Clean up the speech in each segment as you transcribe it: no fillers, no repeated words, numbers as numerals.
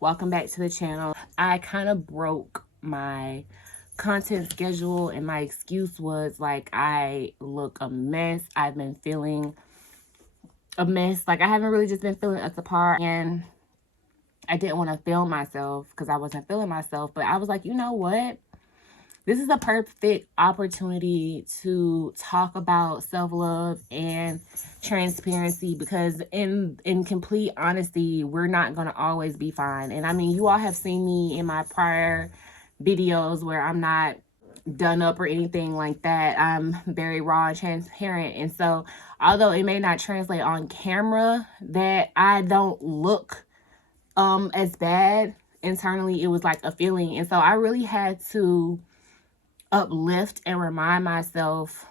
Welcome back to the channel. I kind of broke my content schedule, and my excuse was like I look a mess. I've been feeling a mess. Like I haven't really just been feeling up to par, and I didn't want to film myself because I wasn't feeling myself. But I was like, you know what? This is a perfect opportunity to talk about self-love and transparency, because in complete honesty, we're not going to always be fine. And I mean, you all have seen me in my prior videos where I'm not done up or anything like that. I'm very raw and transparent. And so although it may not translate on camera that I don't look as bad, internally it was like a feeling. And so I really had to uplift and remind myself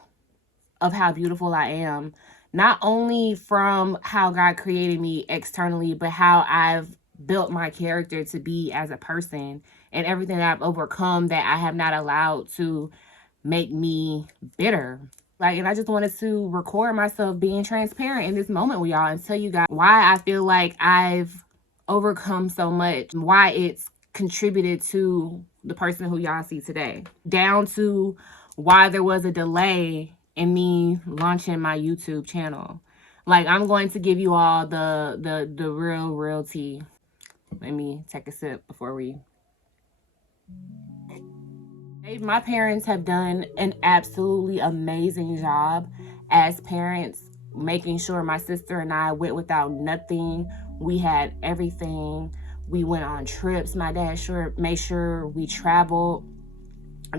of how beautiful I am, not only from how God created me externally, but how I've built my character to be as a person, and everything that I've overcome that I have not allowed to make me bitter. Like, and I just wanted to record myself being transparent in this moment with y'all and tell you guys why I feel like I've overcome so much, why it's contributed to the person who y'all see today, down to why there was a delay in me launching my YouTube channel. Like, I'm going to give you all the real tea. Let me take a sip before we... My parents have done an absolutely amazing job as parents, making sure my sister and I went without nothing. We had everything. We went on trips. My dad made sure we traveled.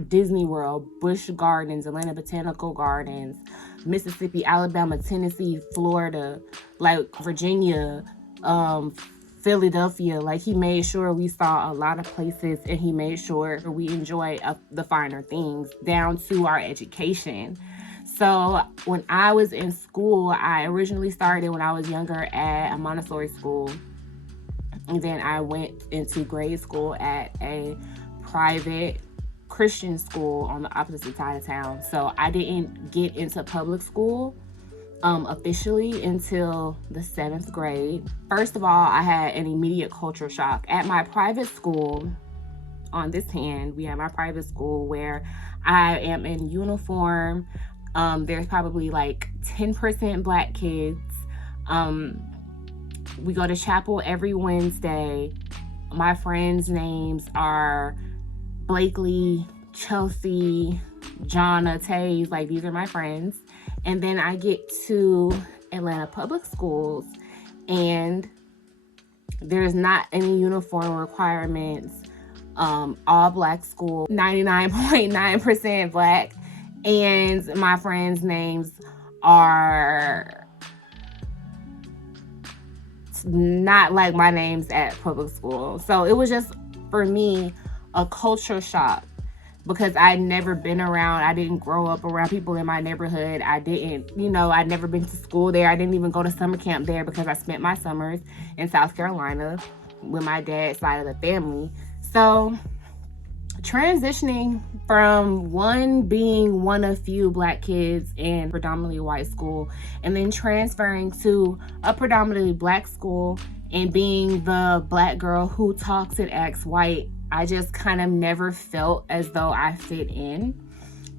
Disney World, Busch Gardens, Atlanta Botanical Gardens, Mississippi, Alabama, Tennessee, Florida, like Virginia, Philadelphia. Like, he made sure we saw a lot of places, and he made sure we enjoyed the finer things, down to our education. So when I was in school, I originally started when I was younger at a Montessori school. And then I went into grade school at a private Christian school on the opposite side of town. So I didn't get into public school officially until the 7th grade. First of all, I had an immediate culture shock. At my private school, on this hand, we have my private school where I am in uniform. There's probably like 10% Black kids. We go to chapel every Wednesday. My friends' names are Blakely, Chelsea, Jonna, Taze. Like, these are my friends. And then I get to Atlanta Public Schools, and there's not any uniform requirements. All Black school, 99.9% Black. And my friends' names are not like my names at public school. So it was just, for me, a culture shock, because I'd never been around. I didn't grow up around people in my neighborhood. I didn't, I'd never been to school there. I didn't even go to summer camp there, because I spent my summers in South Carolina with my dad's side of the family. So transitioning from being one of few Black kids in predominantly white school, and then transferring to a predominantly Black school and being the Black girl who talks and acts white, I just kind of never felt as though I fit in.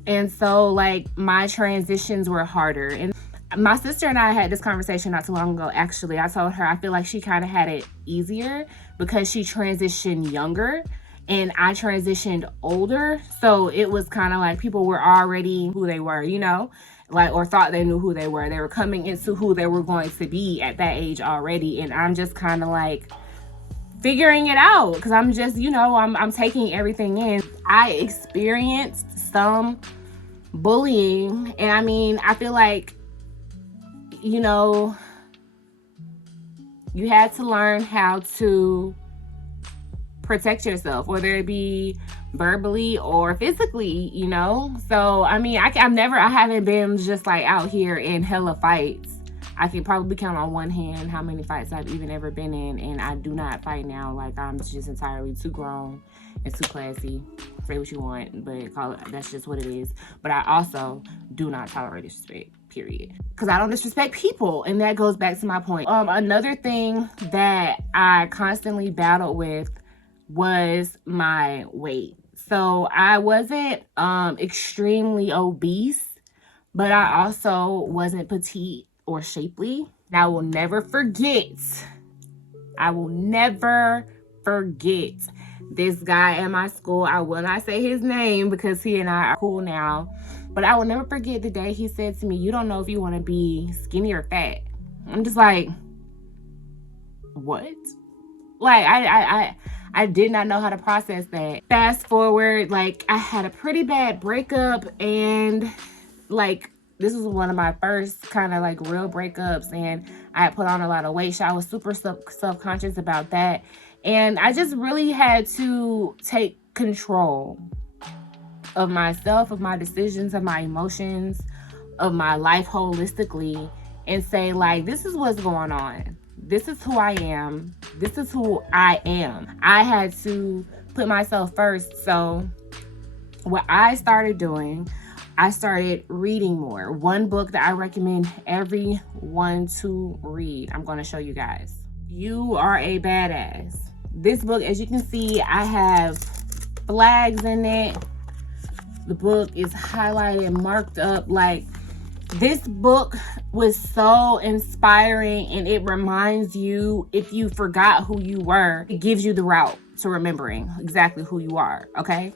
And so, like, my transitions were harder. And my sister and I had this conversation not too long ago. Actually, I told her I feel like she kind of had it easier because she transitioned younger and I transitioned older. So it was kind of like people were already who they were, like, or thought they knew who they were. They were coming into who they were going to be at that age already. And I'm just kind of like figuring it out, because I'm just, I'm taking everything in. I experienced some bullying, and I mean, I feel like, you had to learn how to protect yourself, whether it be verbally or physically, So I mean, I haven't been just like out here in hella fights. I can probably count on one hand how many fights I've even ever been in, and I do not fight now. Like, I'm just entirely too grown and too classy. Say what you want, but that's just what it is. But I also do not tolerate disrespect, period. Because I don't disrespect people, and that goes back to my point. Another thing that I constantly battled with was my weight. So I wasn't extremely obese, but I also wasn't petite or shapely. And I will never forget this guy at my school. I will not say his name because he and I are cool now. But I will never forget the day he said to me, "You don't know if you want to be skinny or fat." I'm just like, what? Like, I did not know how to process that. Fast forward, like, I had a pretty bad breakup, and like, this was one of my first kind of like real breakups, and I had put on a lot of weight, so I was super self-conscious about that. And I just really had to take control of myself, of my decisions, of my emotions, of my life holistically, and say, like, this is what's going on. This is who I am. This is who I am. I had to put myself first. So what I started doing, I started reading more. One book that I recommend everyone to read, I'm going to show you guys. You Are a Badass. This book, as you can see, I have flags in it. The book is highlighted and marked up. Like, this book was so inspiring, and it reminds you, if you forgot who you were, it gives you the route to remembering exactly who you are, okay?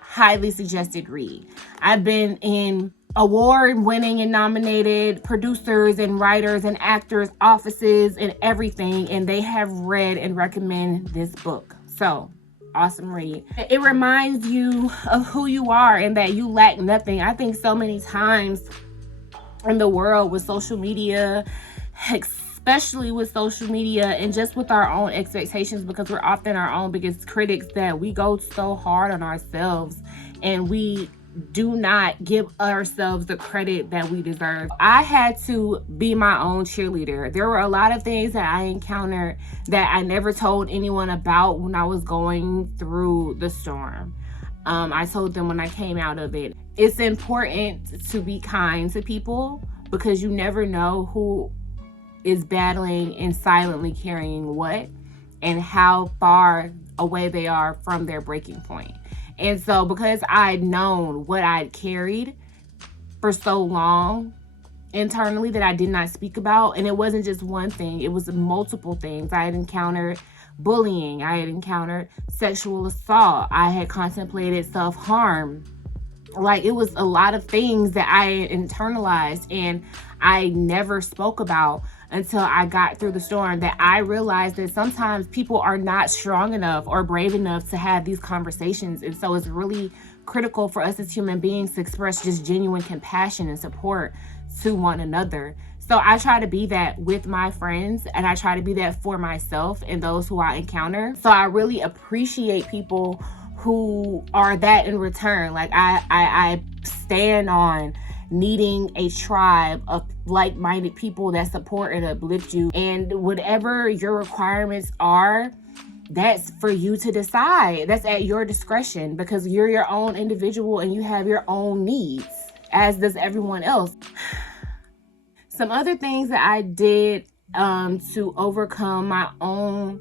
Highly suggested read. I've been in award-winning and nominated producers and writers and actors' offices and everything, and they have read and recommend this book. So, awesome read. It reminds you of who you are and that you lack nothing. I think so many times in the world with social media, especially with social media and just with our own expectations, because we're often our own biggest critics, that we go so hard on ourselves and we do not give ourselves the credit that we deserve. I had to be my own cheerleader. There were a lot of things that I encountered that I never told anyone about when I was going through the storm. I told them when I came out of it. It's important to be kind to people because you never know who is battling and silently carrying what and how far away they are from their breaking point. And so because I'd known what I'd carried for so long internally that I did not speak about, and it wasn't just one thing, it was multiple things. I had encountered bullying, I had encountered sexual assault, I had contemplated self-harm. Like, it was a lot of things that I internalized and I never spoke about until I got through the storm, that I realized that sometimes people are not strong enough or brave enough to have these conversations. And so it's really critical for us as human beings to express just genuine compassion and support to one another. So I try to be that with my friends, and I try to be that for myself and those who I encounter. So I really appreciate people who are that in return. Like, I stand on needing a tribe of like-minded people that support and uplift you. And whatever your requirements are, that's for you to decide. That's at your discretion, because you're your own individual and you have your own needs, as does everyone else. Some other things that I did to overcome my own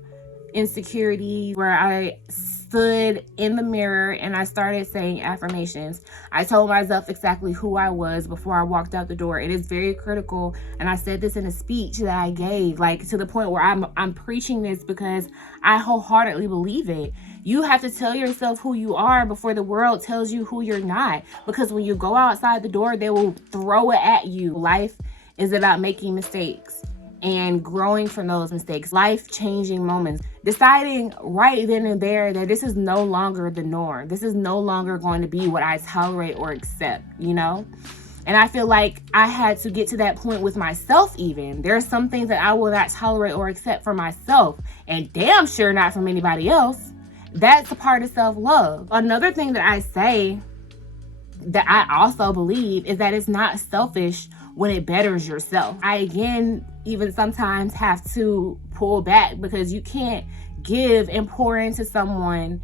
insecurities, where I stood in the mirror and I started saying affirmations. I told myself exactly who I was before I walked out the door. It is very critical, and I said this in a speech that I gave, like, to the point where I'm preaching this because I wholeheartedly believe it. You have to tell yourself who you are before the world tells you who you're not, because when you go outside the door, they will throw it at you. Life is about making mistakes and growing from those mistakes, life-changing moments, deciding right then and there that this is no longer the norm. This is no longer going to be what I tolerate or accept, you know? And I feel like I had to get to that point with myself even. There are some things that I will not tolerate or accept for myself, and damn sure not from anybody else. That's a part of self-love. Another thing that I say that I also believe is that it's not selfish when it betters yourself. I, again, even sometimes have to pull back, because you can't give and pour into someone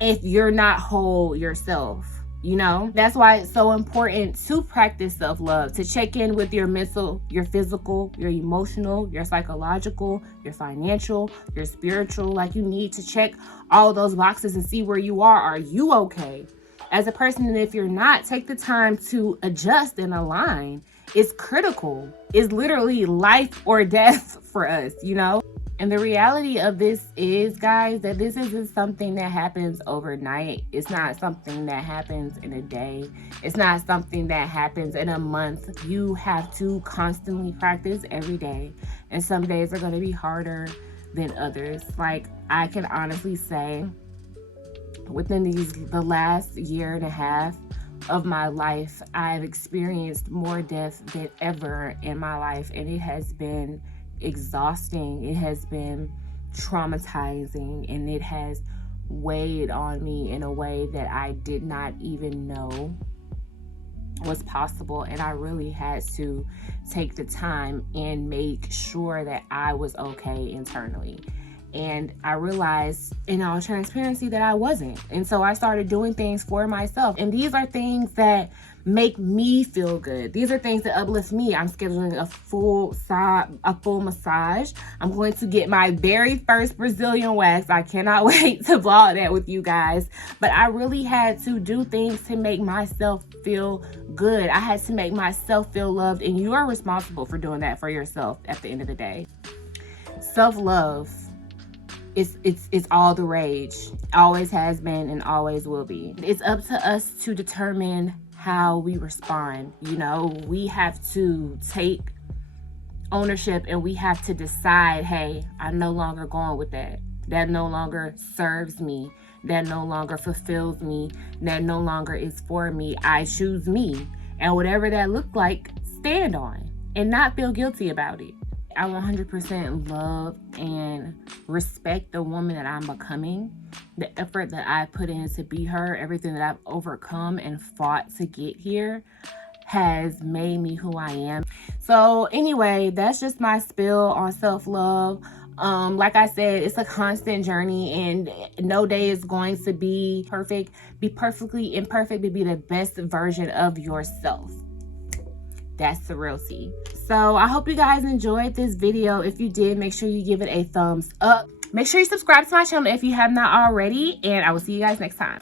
if you're not whole yourself. You know, that's why it's so important to practice self-love, to check in with your mental, your physical, your emotional, your psychological, your financial, your spiritual. Like, you need to check all those boxes and see where you are. Are you okay as a person? And if you're not, take the time to adjust and align. It's critical. It's literally life or death for us, you know? And the reality of this is, guys, that this isn't something that happens overnight. It's not something that happens in a day. It's not something that happens in a month. You have to constantly practice every day. And some days are going to be harder than others. Like, I can honestly say, within the last year and a half of my life, I've experienced more death than ever in my life. And it has been exhausting. It has been traumatizing, and it has weighed on me in a way that I did not even know was possible. And I really had to take the time and make sure that I was okay internally. And I realized, in all transparency, that I wasn't. And so I started doing things for myself. And these are things that make me feel good. These are things that uplift me. I'm scheduling a full massage. I'm going to get my very first Brazilian wax. I cannot wait to vlog that with you guys. But I really had to do things to make myself feel good. I had to make myself feel loved. And you are responsible for doing that for yourself at the end of the day. Self-love. It's all the rage. Always has been and always will be. It's up to us to determine how we respond. You know, we have to take ownership, and we have to decide, hey, I'm no longer going with that. That no longer serves me. That no longer fulfills me. That no longer is for me. I choose me. And whatever that looked like, stand on and not feel guilty about it. I 100% love and respect the woman that I'm becoming. The effort that I put in to be her, everything that I've overcome and fought to get here has made me who I am. So anyway, that's just my spill on self-love. Like I said, it's a constant journey, and no day is going to be perfect. Be perfectly imperfect, but be the best version of yourself. That's the real tea. So I hope you guys enjoyed this video. If you did, make sure you give it a thumbs up. Make sure you subscribe to my channel if you have not already, and I will see you guys next time.